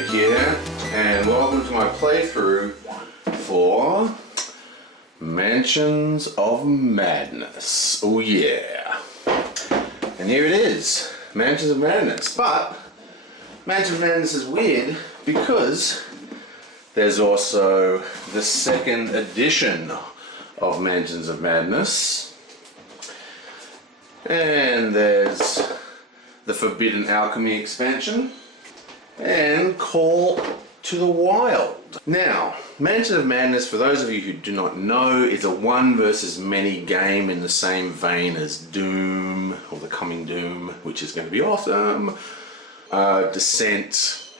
Patrick here, and welcome to my playthrough for Mansions of Madness. Oh yeah. And here it is, Mansions of Madness. But Mansions of Madness is weird because there's also the second edition of Mansions of Madness. And there's the Forbidden Alchemy expansion and Call to the Wild. Now, Mansions of Madness, for those of you who do not know, is a one versus many game in the same vein as Doom, or the coming Doom, which is going to be awesome. Descent,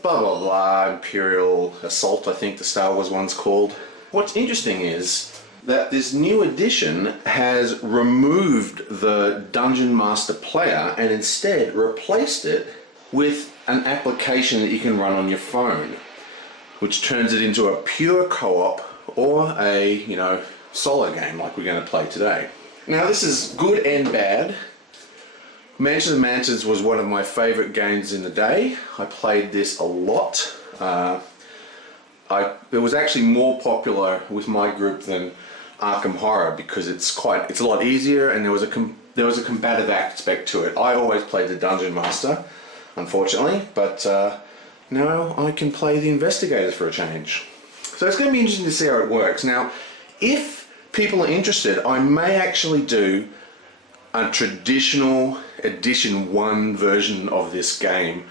blah blah blah, Imperial Assault, I think the Star Wars one's called. What's interesting is that this new edition has removed the Dungeon Master player and instead replaced it with an application that you can run on your phone, which turns it into a pure co-op or a, solo game like we're going to play today. Now this is good and bad. Mansions of Mansions was one of my favorite games in the day. I played this a lot. It was actually more popular with my group than Arkham Horror because it's a lot easier, and there was a combative aspect to it. I always played the Dungeon Master, unfortunately, but now I can play the Investigators for a change. So it's going to be interesting to see how it works. Now, if people are interested, I may actually do a traditional Edition 1 version of this game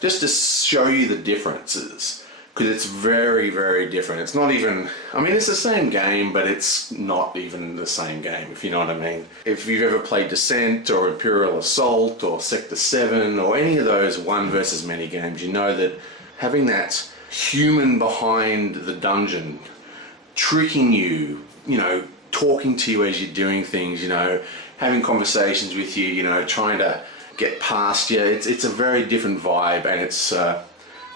just to show you the differences. Because it's very, very different. It's not even, it's the same game, but it's not even the same game, if you know what I mean. If you've ever played Descent or Imperial Assault or Sector 7 or any of those one versus many games, you know that having that human behind the dungeon tricking you, talking to you as you're doing things, having conversations with you, trying to get past you, it's a very different vibe, and it's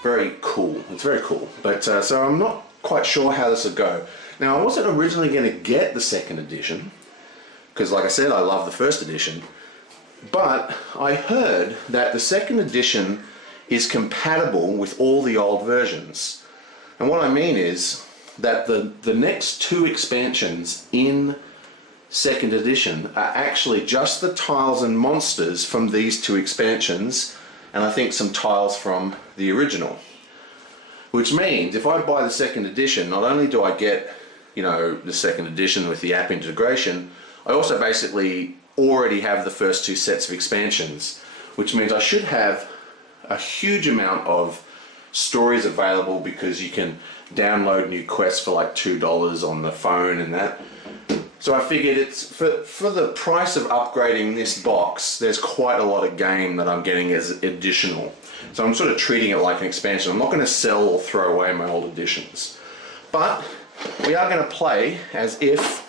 very cool. It's very cool. But so I'm not quite sure how this will go. Now, I wasn't originally going to get the second edition because, like I said, I love the first edition. But I heard that the second edition is compatible with all the old versions. And what I mean is that the next two expansions in second edition are actually just the tiles and monsters from these two expansions, and I think some tiles from the original. Which means if I buy the second edition, not only do I get, the second edition with the app integration, I also basically already have the first two sets of expansions, which means I should have a huge amount of stories available because you can download new quests for like $2 on the phone and that. So I figured it's for the price of upgrading this box, there's quite a lot of game that I'm getting as additional. So I'm sort of treating it like an expansion. I'm not going to sell or throw away my old editions. But we are going to play as if,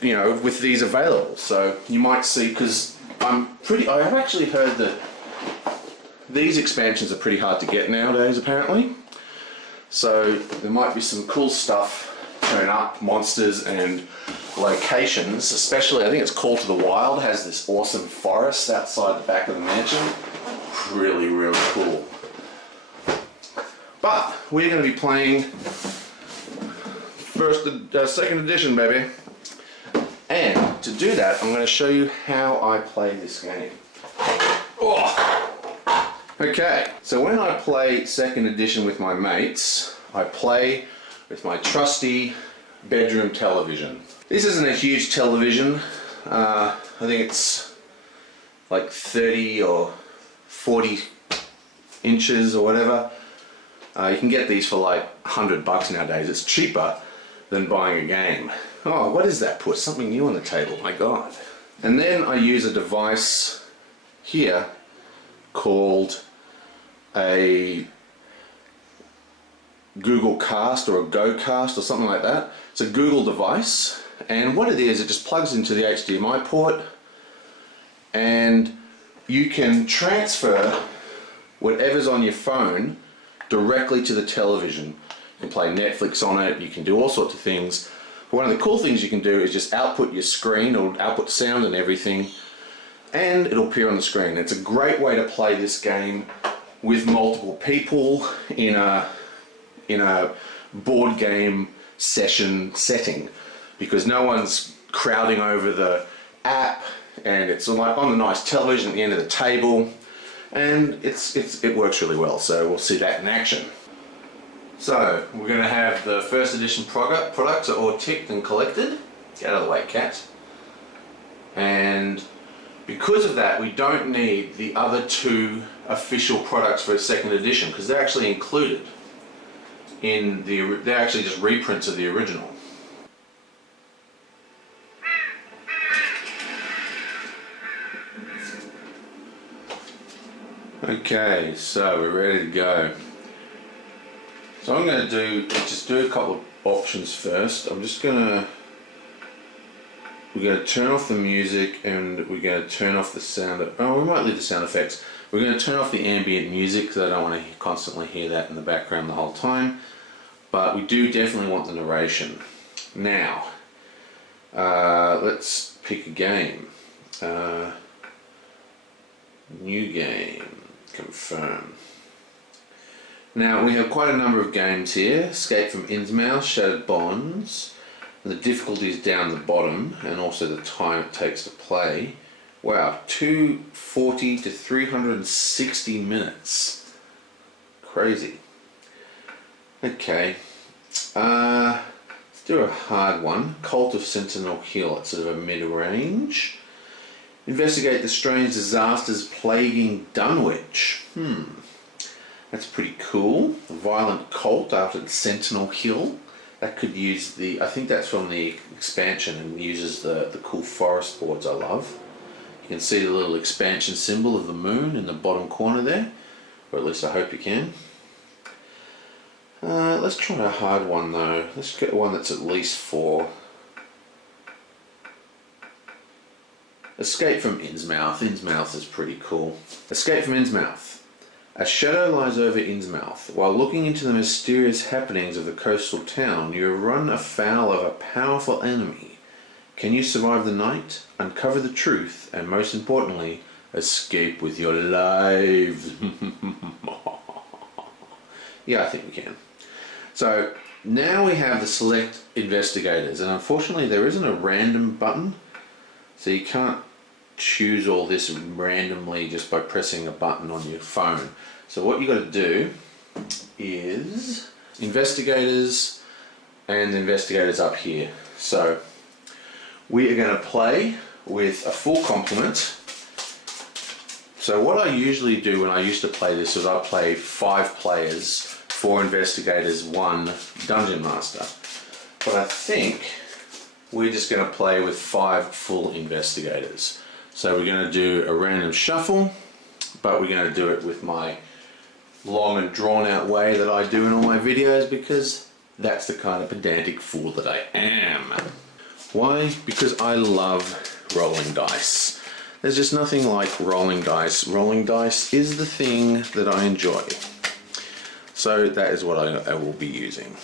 with these available. So you might see, because I've actually heard that these expansions are pretty hard to get nowadays apparently. So there might be some cool stuff turn up, monsters and locations, especially I think it's Call to the Wild, has this awesome forest outside the back of the mansion. Really, really cool. But we're going to be playing second edition, baby. And to do that, I'm going to show you how I play this game. Oh. Okay, so when I play second edition with my mates, I play with my trusty bedroom television. This isn't a huge television. I think it's like 30 or 40 inches or whatever. You can get these for like $100 nowadays. It's cheaper than buying a game. Oh, what is that? Put something new on the table, my God. And then I use a device here called a Google Cast or a GoCast or something like that. It's a Google device, and what it is, it just plugs into the HDMI port, and you can transfer whatever's on your phone directly to the television. You can play Netflix on it, you can do all sorts of things. But one of the cool things you can do is just output your screen, or output sound and everything, and it'll appear on the screen. It's a great way to play this game with multiple people in a board game session setting, because no one's crowding over the app, and it's like on a nice television at the end of the table, and it works really well. So we'll see that in action. So we're going to have the first edition products are all ticked and collected. Get out of the way, cat. And because of that, we don't need the other two official products for a second edition, because they're actually included in they're actually just reprints of the original. Okay, so we're ready to go. So I'm going to just do a couple of options first. We're going to turn off the music, and we're going to turn off the sound. Oh, we might leave the sound effects. We're going to turn off the ambient music because I don't want to constantly hear that in the background the whole time. But we do definitely want the narration. Now, let's pick a game. New game. Confirm. Now, we have quite a number of games here. Escape from Innsmouth, Shattered Bonds. And the difficulty is down the bottom, and also the time it takes to play. Wow, 240 to 360 minutes. Crazy. Okay. Let's do a hard one. Cult of Sentinel Hill. It's sort of a mid-range. Investigate the strange disasters plaguing Dunwich. That's pretty cool. A violent cult out at Sentinel Hill. That could use I think that's from the expansion, and uses the cool forest boards I love. You can see the little expansion symbol of the moon in the bottom corner there. Or at least I hope you can. Let's try a hard one though. Let's get one that's at least 4. Escape from Innsmouth. Innsmouth is pretty cool. Escape from Innsmouth. A shadow lies over Innsmouth. While looking into the mysterious happenings of the coastal town, you run afoul of a powerful enemy. Can you survive the night, uncover the truth, and most importantly, escape with your lives? Yeah, I think we can. So now we have the select investigators, and unfortunately there isn't a random button, so you can't choose all this randomly just by pressing a button on your phone. So what you got to do is investigators and investigators up here. So we are going to play with a full complement. So what I usually do when I used to play this was I play 5 players, 4 investigators, 1 dungeon master. But I think we're just going to play with 5 full investigators. So we're going to do a random shuffle, but we're going to do it with my long and drawn out way that I do in all my videos, because that's the kind of pedantic fool that I am. Why? Because I love rolling dice. There's just nothing like rolling dice. Rolling dice is the thing that I enjoy. So that is what I will be using.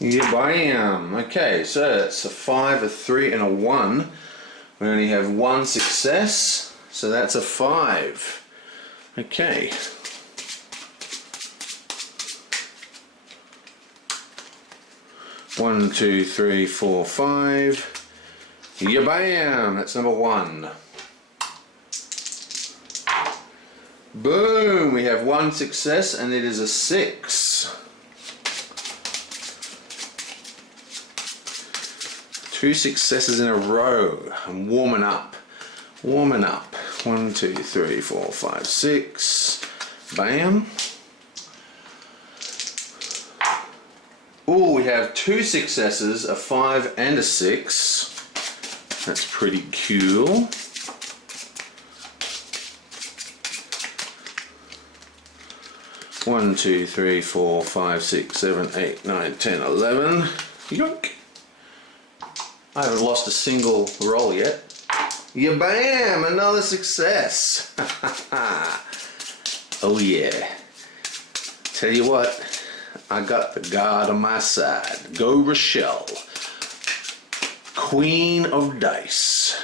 Yeah, bam. Okay, so that's a 5, a 3, and a 1. We only have 1 success, so that's a 5. Okay. One, 2, 3, 4, 5. Yeah, bam! That's number 1. Boom! We have 1 success, and it is a 6. 2 successes in a row. I'm warming up. Warming up. 1, 2, 3, 4, 5, 6. Bam. Oh, we have 2 successes, a 5 and a 6. That's pretty cool. One, 2, 3, 4, 5, 6, 7, 8, 9, 10, 11. Yoink. I haven't lost a single roll yet. Yeah, bam! Another success. Oh yeah. Tell you what, I got the god on my side. Go Rochelle. Queen of Dice.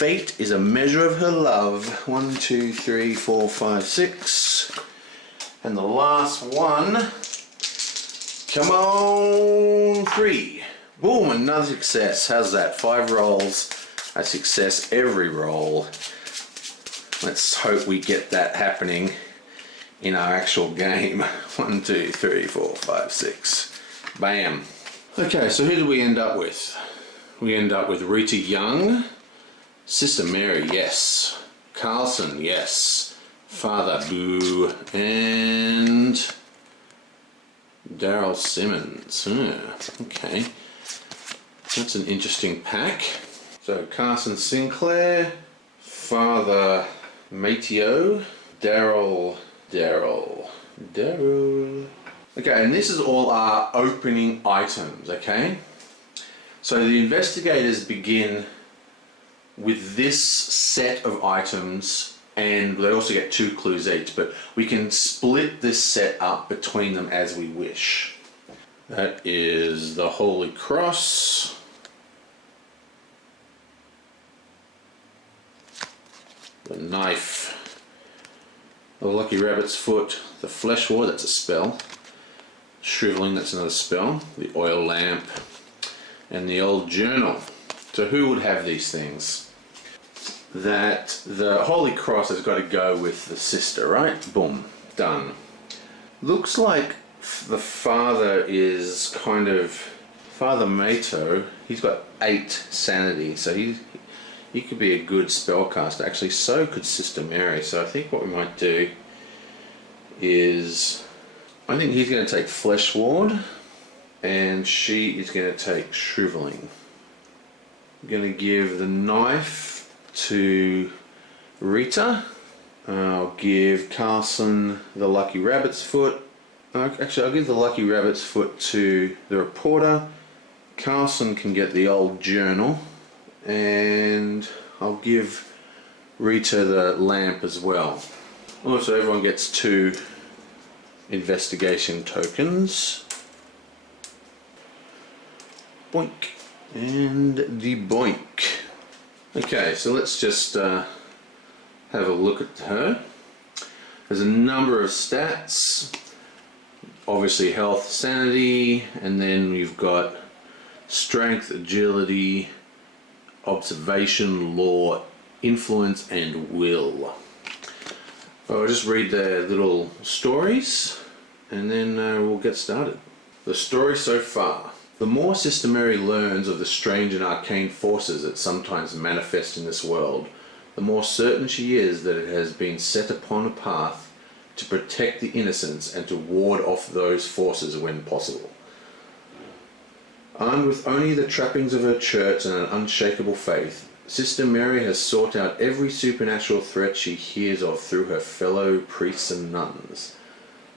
fate is a measure of her love. 1, 2, 3, 4, 5, 6. And the last one. Come on, 3. Boom, another success. How's that? 5 rolls. A success every roll. Let's hope we get that happening in our actual game. 1, 2, 3, 4, 5, 6. Bam. Okay, so who do we end up with? We end up with Rita Young, Sister Mary, yes. Carlson, yes. Father Boo, and Daryl Simmons. Okay. That's an interesting pack. So Carson Sinclair, Father Mateo, Daryl. Okay, and this is all our opening items, okay? So the investigators begin with this set of items, and they also get 2 clues each, but we can split this set up between them as we wish. That is the Holy Cross. The knife. The Lucky Rabbit's Foot. The Flesh Ward, that's a spell. Shriveling, that's another spell. The oil lamp. And the old journal. So who would have these things? That the Holy Cross has got to go with the sister, right? Boom. Done. Looks like the father is kind of... Father Mato, he's got 8 sanity, so he could be a good spellcaster. Actually, so could Sister Mary. So I think what we might do is... I think he's going to take Flesh Ward, and she is going to take Shriveling. I'm going to give the knife to Rita. I'll give Carson the Lucky Rabbit's Foot. Actually, I'll give the Lucky Rabbit's Foot to the reporter. Carson can get the old journal. And I'll give Rita the lamp as well. Also, everyone gets 2 investigation tokens. Boink. And deboink. Okay, so let's just have a look at her. There's a number of stats. Obviously health, sanity, and then we've got strength, agility, observation, law, influence, and will. I'll just read their little stories and then we'll get started. The story so far. The more Sister Mary learns of the strange and arcane forces that sometimes manifest in this world, the more certain she is that it has been set upon a path to protect the innocents and to ward off those forces when possible. Armed with only the trappings of her church and an unshakable faith, Sister Mary has sought out every supernatural threat she hears of through her fellow priests and nuns.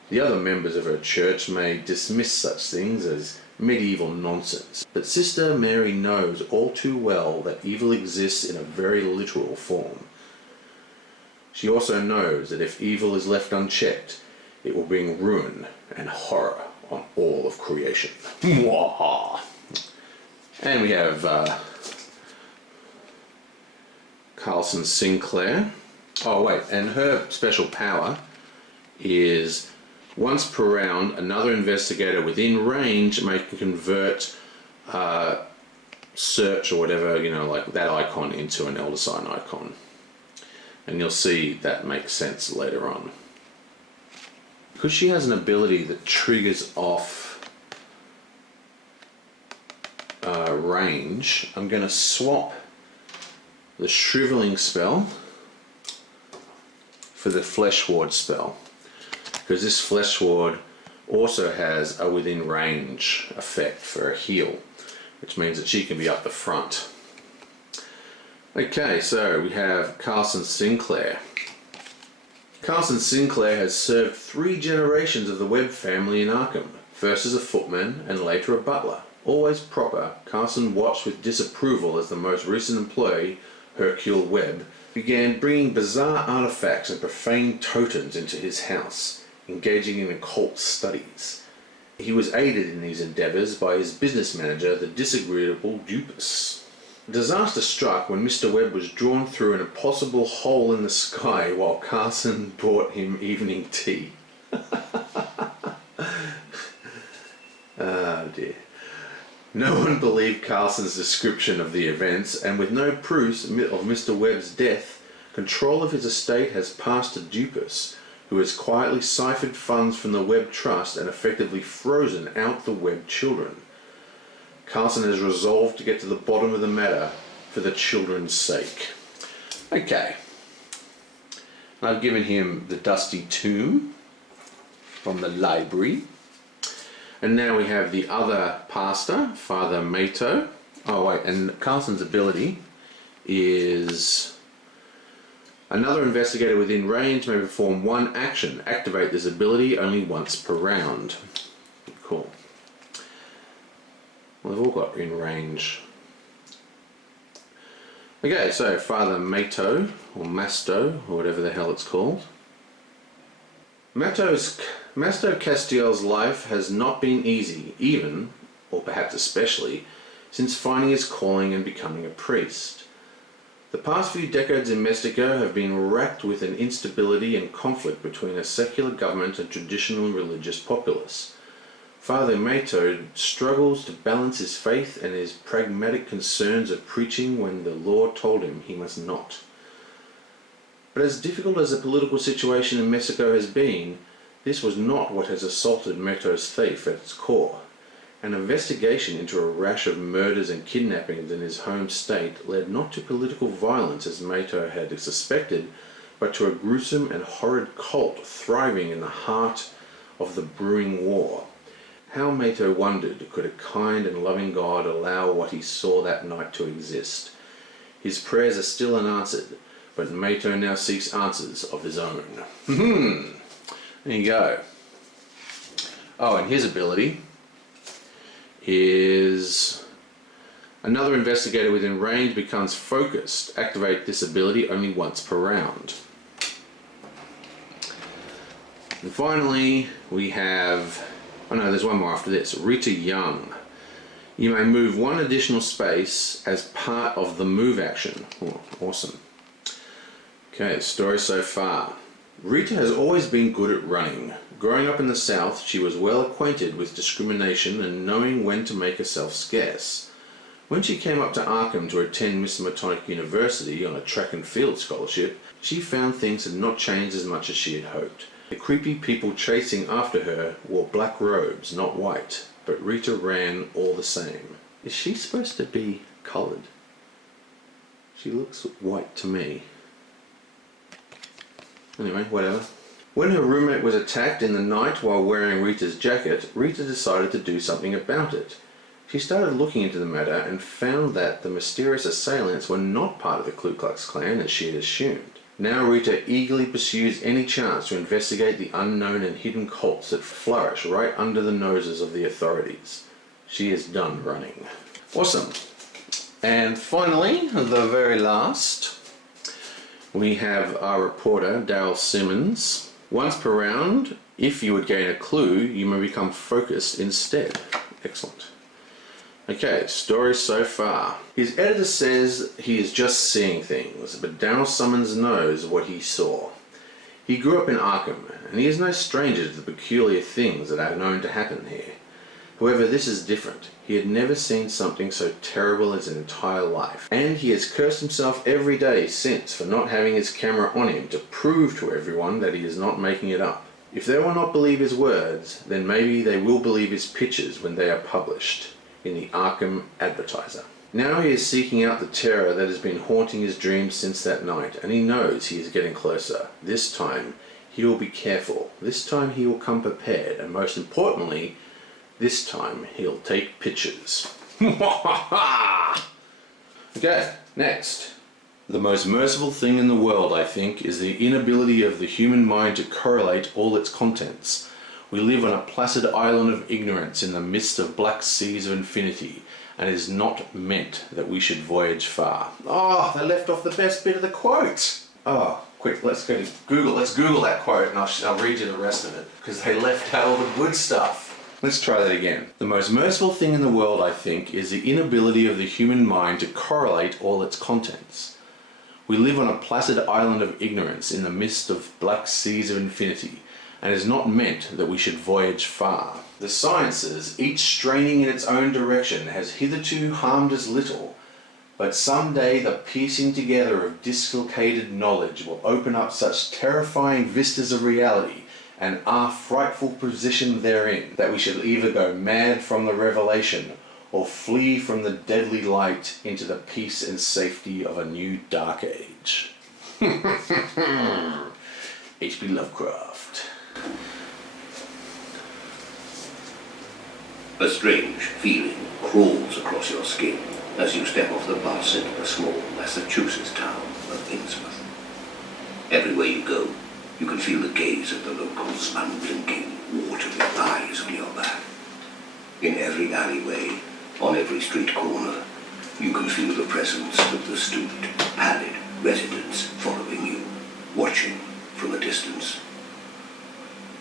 The other members of her church may dismiss such things as medieval nonsense, but Sister Mary knows all too well that evil exists in a very literal form. She also knows that if evil is left unchecked, it will bring ruin and horror on all of creation. And we have Carlson Sinclair. Oh wait, and her special power is once per round, another investigator within range may convert search or whatever, you know, like that icon into an elder sign icon. And you'll see that makes sense later on. Because she has an ability that triggers off range, I'm going to swap the Shriveling spell for the Flesh Ward spell. Because this Flesh Ward also has a within range effect for a heal, which means that she can be up the front. Okay, so we have Carlson Sinclair. Carlson Sinclair has served 3 generations of the Webb family in Arkham, first as a footman and later a butler. Always proper, Carlson watched with disapproval as the most recent employee, Hercule Webb, began bringing bizarre artifacts and profane totems into his house, engaging in occult studies. He was aided in these endeavours by his business manager, the disagreeable Dupus. Disaster struck when Mr. Webb was drawn through an impossible hole in the sky while Carson brought him evening tea. Oh dear. No one believed Carson's description of the events, and with no proofs of Mr. Webb's death, control of his estate has passed to Dupas, who has quietly siphoned funds from the Webb Trust and effectively frozen out the Webb children. Carson has resolved to get to the bottom of the matter for the children's sake. Okay. I've given him the Dusty Tomb from the library. And now we have the other pastor, Father Mato. Oh wait, and Carson's ability is another investigator within range may perform one action. Activate this ability only once per round. Cool. Well, they've all got in range. Okay, so Father Mato, or Masto, or whatever the hell it's called. Masto Castiel's life has not been easy, even, or perhaps especially, since finding his calling and becoming a priest. The past few decades in Mexico have been racked with an instability and conflict between a secular government and traditional religious populace. Father Mato struggles to balance his faith and his pragmatic concerns of preaching when the law told him he must not. But as difficult as the political situation in Mexico has been, this was not what has assaulted Mato's faith at its core. An investigation into a rash of murders and kidnappings in his home state led not to political violence as Mato had suspected, but to a gruesome and horrid cult thriving in the heart of the brewing war. How Mato wondered, could a kind and loving God allow what he saw that night to exist? His prayers are still unanswered, but Mato now seeks answers of his own. There you go. Oh, and his ability is another investigator within range becomes focused. Activate this ability only once per round. And finally, we have... Oh no, there's one more after this. Rita Young. You may move one additional space as part of the move action. Oh, awesome. Okay, story so far. Rita has always been good at running. Growing up in the South, she was well acquainted with discrimination and knowing when to make herself scarce. When she came up to Arkham to attend Miskatonic University on a track and field scholarship, she found things had not changed as much as she had hoped. The creepy people chasing after her wore black robes, not white, but Rita ran all the same. Is she supposed to be coloured? She looks white to me. Anyway, whatever. When her roommate was attacked in the night while wearing Rita's jacket, Rita decided to do something about it. She started looking into the matter and found that the mysterious assailants were not part of the Ku Klux Klan as she had assumed. Now Rita eagerly pursues any chance to investigate the unknown and hidden cults that flourish right under the noses of the authorities. She is done running. Awesome. And finally, the very last, we have our reporter, Dale Simmons. Once per round, if you would gain a clue, you may become focused instead. Excellent. Okay, story so far. His editor says he is just seeing things, but Daryl Summons knows what he saw. He grew up in Arkham, and he is no stranger to the peculiar things that are known to happen here. However, this is different. He had never seen something so terrible in his entire life, and he has cursed himself every day since for not having his camera on him to prove to everyone that he is not making it up. If they will not believe his words, then maybe they will believe his pictures when they are published in the Arkham Advertiser. Now he is seeking out the terror that has been haunting his dreams since that night, and he knows he is getting closer. This time, he will be careful. This time he will come prepared, and most importantly, this time he'll take pictures. Okay, next. The most merciful thing in the world, I think, is the inability of the human mind to correlate all its contents. We live on a placid island of ignorance in the midst of black seas of infinity, and it is not meant that we should voyage far. Oh, they left off the best bit of the quote. Oh, quick, let's go to Google. Let's Google that quote and I'll read you the rest of it, because they left out all the good stuff. Let's try that again. The most merciful thing in the world, I think, is the inability of the human mind to correlate all its contents. We live on a placid island of ignorance in the midst of black seas of infinity, and it is not meant that we should voyage far. The sciences, each straining in its own direction, has hitherto harmed us little, but some day the piecing together of dislocated knowledge will open up such terrifying vistas of reality and our frightful position therein, that we shall either go mad from the revelation or flee from the deadly light into the peace and safety of a new dark age. H.P. Lovecraft. A strange feeling crawls across your skin as you step off the bus into the small Massachusetts town of Innsmouth. Everywhere you go, you can feel the gaze of the locals' unblinking, watery eyes on your back. In every alleyway, on every street corner, you can feel the presence of the stooped, pallid residents following you, watching from a distance.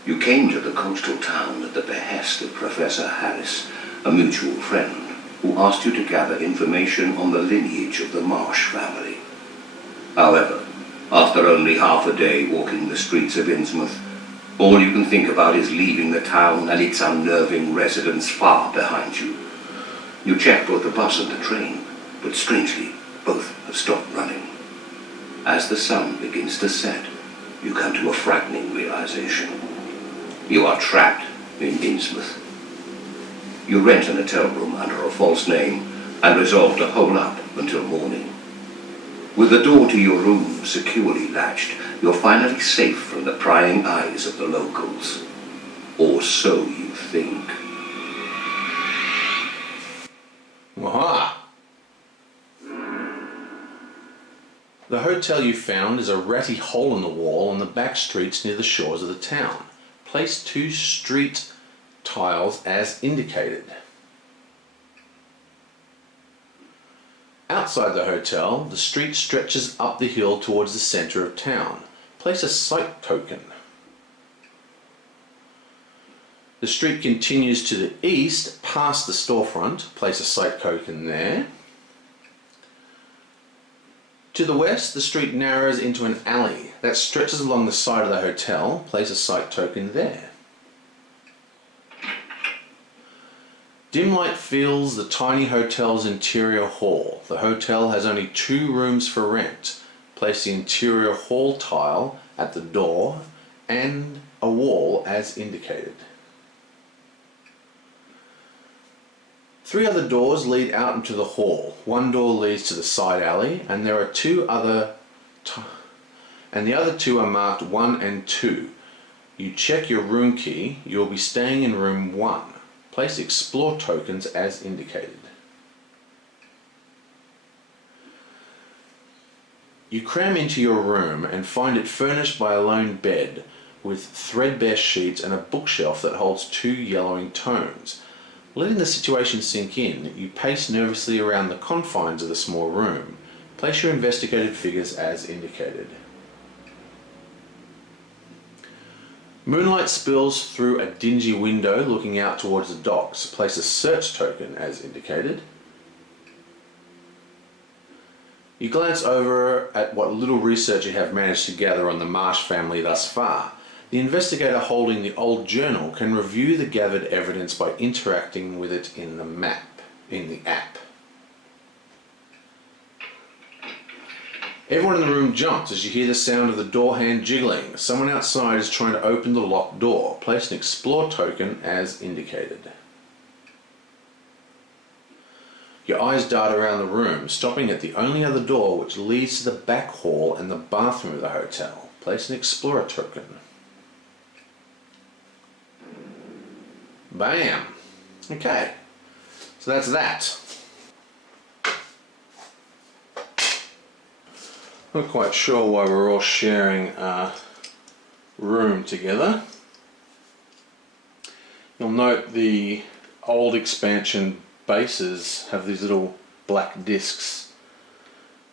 You came to the coastal town at the behest of Professor Harris, a mutual friend, who asked you to gather information on the lineage of the Marsh family. However, after only half a day walking the streets of Innsmouth, all you can think about is leaving the town and its unnerving residents far behind you. You check both the bus and the train, but strangely, both have stopped running. As the sun begins to set, you come to a frightening realization. You are trapped in Innsmouth. You rent an hotel room under a false name and resolve to hole up until morning. With the door to your room securely latched, you're finally safe from the prying eyes of the locals. Or so you think. Aha! The hotel you found is a ratty hole in the wall on the back streets near the shores of the town. Place 2 street tiles as indicated. Outside the hotel, the street stretches up the hill towards the centre of town. Place a site token. The street continues to the east past the storefront. Place a site token there. To the west, the street narrows into an alley that stretches along the side of the hotel. Place a site token there. Dim light fills the tiny hotel's interior hall. The hotel has only 2 rooms for rent. Place the interior hall tile at the door and a wall as indicated. 3 other doors lead out into the hall. 1 door leads to the side alley, and there are 2 other, and the other 2 are marked 1 and 2. You check your room key. You will be staying in room 1. Place explore tokens as indicated. You cram into your room and find it furnished by a lone bed with threadbare sheets and a bookshelf that holds 2 yellowing tomes. Letting the situation sink in, you pace nervously around the confines of the small room. Place your investigated figures as indicated. Moonlight spills through a dingy window looking out towards the docks. Place a search token as indicated. You glance over at what little research you have managed to gather on the Marsh family thus far. The investigator holding the old journal can review the gathered evidence by interacting with it in the app. Everyone in the room jumps as you hear the sound of the door hand jiggling. Someone outside is trying to open the locked door. Place an explore token as indicated. Your eyes dart around the room, stopping at the only other door which leads to the back hall and the bathroom of the hotel. Place an explorer token. Bam! Okay, so that's that. Not quite sure why we're all sharing a room together. You'll note the old expansion bases have these little black discs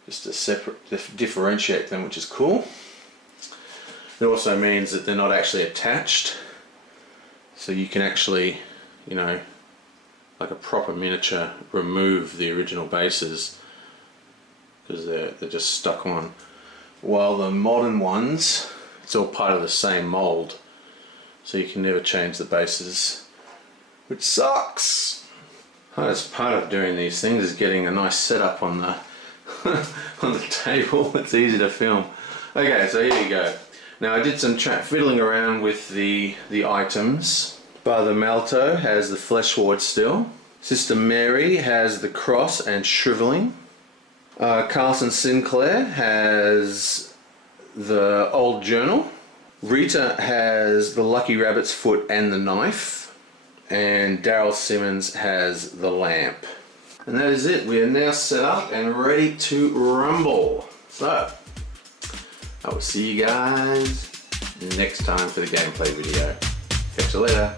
just to differentiate them, which is cool. It also means that they're not actually attached, so you can actually you know, like a proper miniature, remove the original bases because they're just stuck on. While the modern ones, it's all part of the same mold, so you can never change the bases, which sucks. Hardest part of doing these things is getting a nice setup on the on the table. It's easy to film. Okay, so here you go. Now I did some fiddling around with the items. Father Malto has the flesh ward still. Sister Mary has the cross and shriveling. Carlson Sinclair has the old journal. Rita has the lucky rabbit's foot and the knife. And Daryl Simmons has the lamp. And that is it. We are now set up and ready to rumble. So, I will see you guys next time for the gameplay video. Catch you later.